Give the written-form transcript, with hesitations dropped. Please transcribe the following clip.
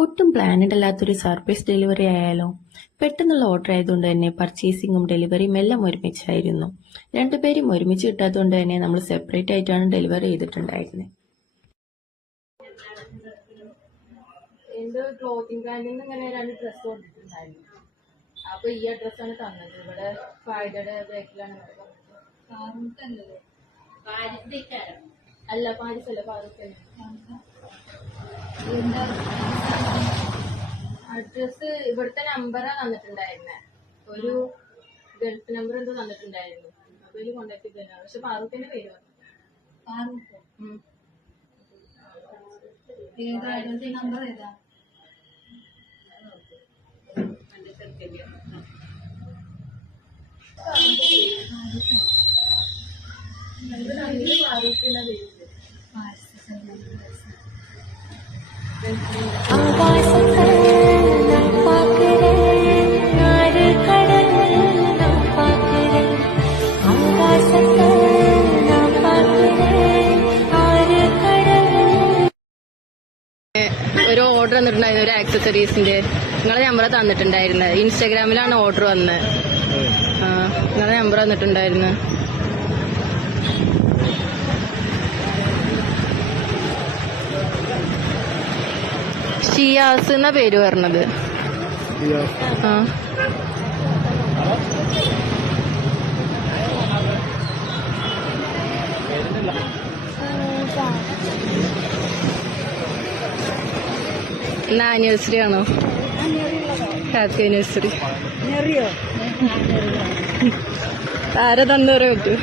ഒട്ടും പ്ലാനഡ് അല്ലാത്തൊരു surprise delivery ആയാലോ? പെട്ടെന്നുള്ള ഓർഡർ ആയതുകൊണ്ട് തന്നെ പർച്ചേസിങ്ങും ഡെലിവറിയും എല്ലാം ഒരുമിച്ചായിരുന്നു. രണ്ടുപേരും ഒരുമിച്ച് കിട്ടാത്തതുകൊണ്ട് തന്നെ നമ്മൾ സെപ്പറേറ്റ് ആയിട്ടാണ് ഡെലിവറി ചെയ്തിട്ടുണ്ടായിരുന്നത്. എന്റെ ക്ലോത്തിങ് ബ്രാൻഡിൽ നിന്ന് ഇങ്ങനെ 2 ഡ്രസ്സ് കൊടുത്തിട്ടുണ്ടായിരുന്നു. അപ്പൊ ഈ അഡ്രസ്സാണ് തന്നത്. ഇവിടെ ഫായിദയുടെ ബാക്കിലാണ്. അല്ല, പാരിസ് അല്ല, ഫാറൂഖ്. അഡ്രസ് ഇവിടുത്തെ നമ്പറാ തന്നിട്ടുണ്ടായിരുന്നെ. ഒരു ഗൾഫ് നമ്പർ എന്തോ തന്നിട്ടുണ്ടായിരുന്നു. അപ്പൊ ഇതിൽ കോണ്ടാക്ട് ചെയ്തതാണ്. പക്ഷെ ഫാറൂഖിന്റെ പേര് പറഞ്ഞു. നമ്പർ ഏതാ? ഫാറൂഖിന്റെ പേര്. ഒരു ഓർഡർ വന്നിട്ടുണ്ടായിരുന്നു, ഒരു ആക്സസറീസിന്റെ. നിങ്ങളെ നമ്പർ തന്നിട്ടുണ്ടായിരുന്നത്. ഇൻസ്റ്റാഗ്രാമിലാണ് ഓർഡർ വന്നത്. നിങ്ങളെ നമ്പർ വന്നിട്ടുണ്ടായിരുന്നു. ഷിയാസ് എന്ന പേര് പറഞ്ഞത്. ആനിവേഴ്സറി ആണോ? Happy anniversary. ആരാ തന്നു പറയാൻ പറ്റൂ?